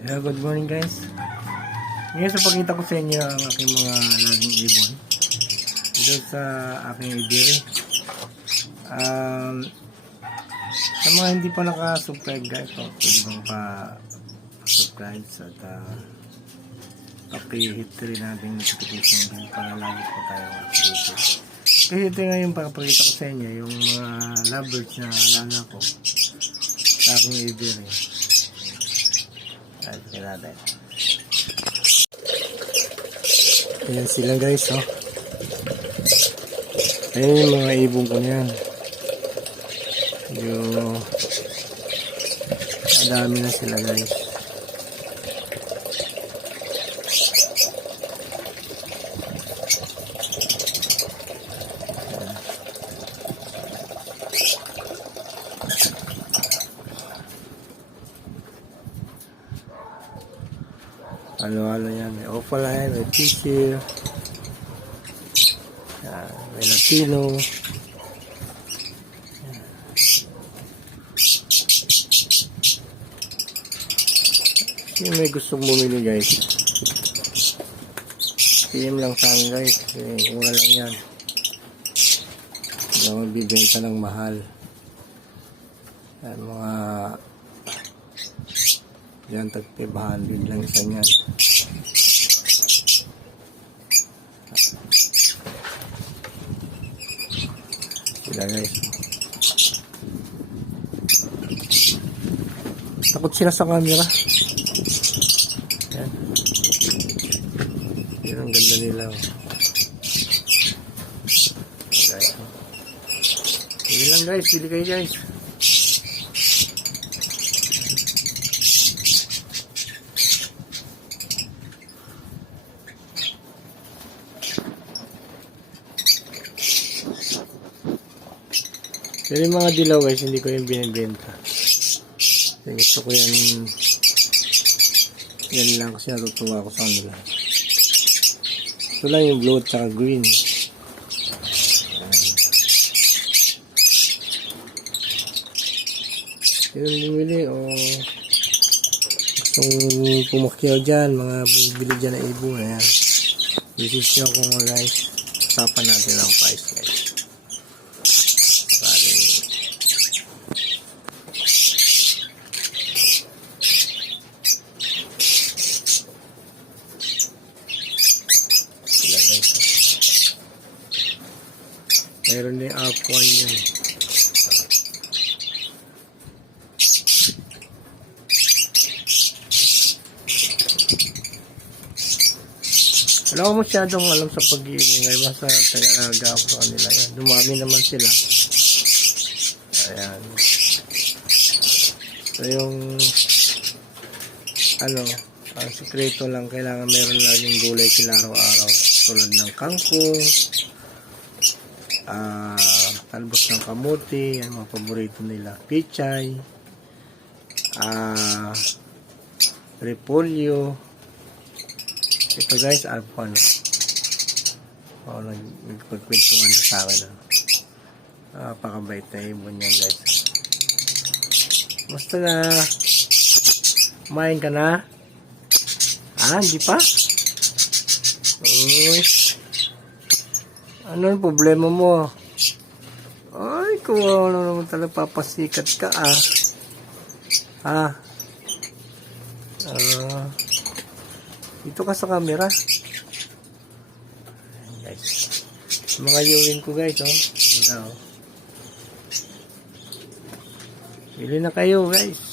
Hello, good morning guys. Ngayon sa pagkita ko sa inyo ang aking mga laging ibon dito sa aking ibiri. Sa mga hindi pa naka-subscribe guys, pwede bang pa-subscribe at paki-hit rin natin notification bell para lagi po tayo updated. Kasi ito ngayon pakapakita ko sa inyo yung mga lovebirds na alaga ko sa aking ibiri. Ayan sila guys, oh. Ayan yung mga ibon ko niyan. Yung madami na sila guys. Ano yan, may opaline, may tissue, may latino. Yung may gustong bumili guys, PM lang sa akin guys, mura lang yan, hindi ako magbibenta ng mahal. Yan, mga yan, tag-500 lang isa niyan. Sila guys, takot sila sa camera. Yan, yan ang ganda nila guys. Bili lang guys, bili kayo guys. Pero yung mga dilaw guys, hindi ko yung binibenta. Kasi gusto ko yan lang kasi natutuwa ako sa kanila. Ito lang yung blue at saka green. Yung bumili o gustong pumakyaw dyan, mga bumili dyan na ibon. Ayan, visit nyo ako mga guys. Usapan natin ang price guys. Meron din aquan yan. Wala ko masyadong alam sa pag-iingay. Basta talaga ako sa kanila yan. Dumami naman sila. Ayan. So yung ang sikreto lang, kailangan meron laging gulay sila araw-araw. Tulad ng kangkong, talbos ng kamuti, ang mga paborito nila, pichay, repolyo. Ito guys, alpon. Nagpagkwentuhan na sa akin. Pakabait na ibon yan guys. Basta na kumain ka na? Hindi pa? Uy, ano yung problema mo? Ay, kuha na naman talaga, papasikat ka dito ka sa camera. Ayan, guys, mga viewing ko guys, bili na kayo guys.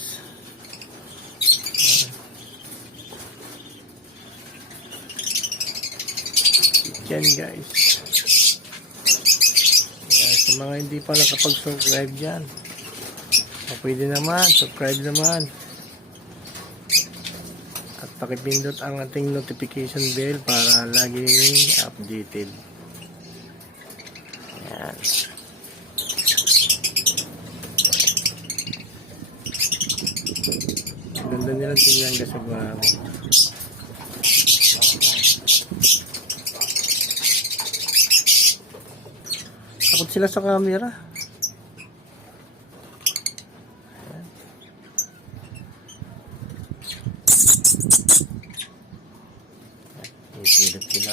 Yan guys. Sa mga hindi pa nakapag-subscribe dyan, pwede naman, subscribe naman. At pakipindot ang ating notification bell para laging updated. Ayan. Ganda nilang tingnan kasi marami. Takot sila sa camera. Ayan.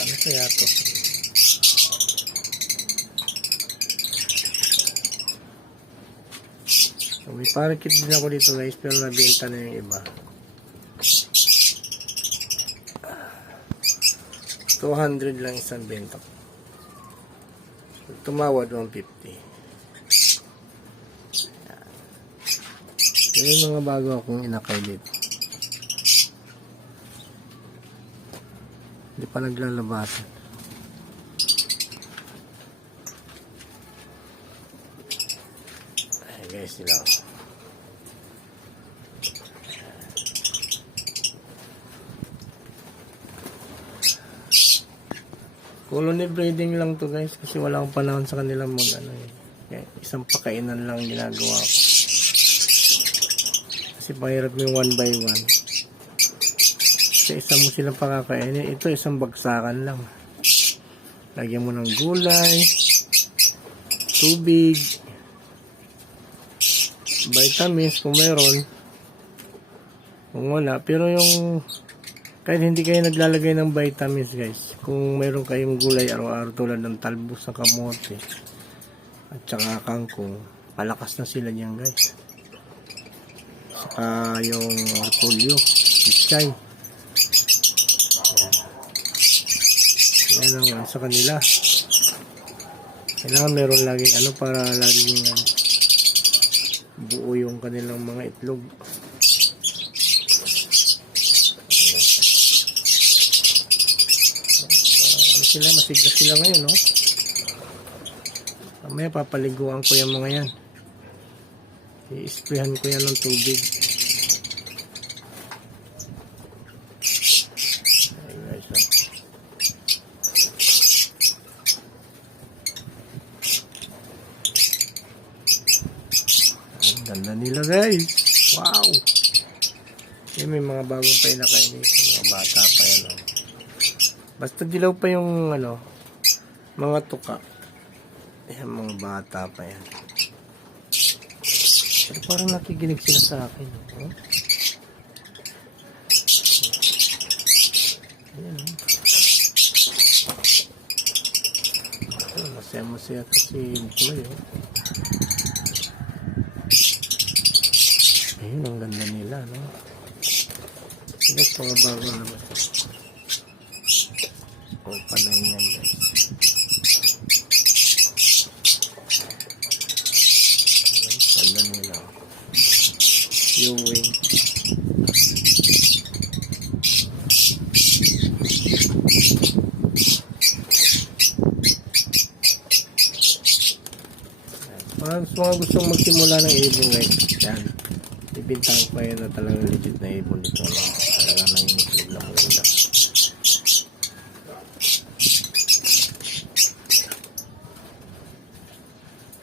Ano kaya to? So, may parakeet din ako dito guys, pero nabenta na yung iba. 200 lang isang benta. Tumawad 150. Yan yung mga bago akong inakay dito. Hindi pa naglalabasan. Ay guys, sila. Colony breeding lang to guys kasi wala akong panahon sa kanilang mag ano eh. Kaya isang pakainan lang ginagawa ko. Kasi pahirap yung 1 by 1. Sa isa mo silang pakakainin, ito isang bagsakan lang. Lagyan mo ng gulay, tubig, vitamins kung meron. Kung wala, pero yung kahit hindi kayo naglalagay ng vitamins guys, kung meron kayong gulay araw-araw tulad ng talbos ng kamote at saka kangkong, palakas na sila niyan guys. Saka yung polio, pichay. Yan ang sa kanila. Kailangan meron laging ano para laging buo yung kanilang mga itlog. Sila, masigla sila ngayon, no? Mamaya papaliguan ko yung mga yan. I-sprayhan ko yan ng tubig. Ayun guys, oh. Ang ganda nila guys. Wow! Yan, may mga bagong pa inakainis. Mga bata pa yan, oh. Basta dilaw pa yung ano, mga tuka. Ayan, mga bata pa yan. Pero parang nakikinig sila sa akin. Oh. Ayan. Oh, masaya-masaya ito si Chloe. Oh. Ayun, ang ganda nila, no? Sila mga bago naman. O, panay yan guys. Ganda nila. Yung wing. Mga gustong magsimula ng ibon guys, yan. Ibintang pa yan na talagang legit na ibon dito lang. Talagang nangingitlog na maganda.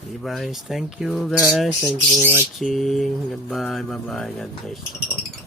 Okay guys, thank you guys. Thank you for watching. Goodbye, bye bye. God bless.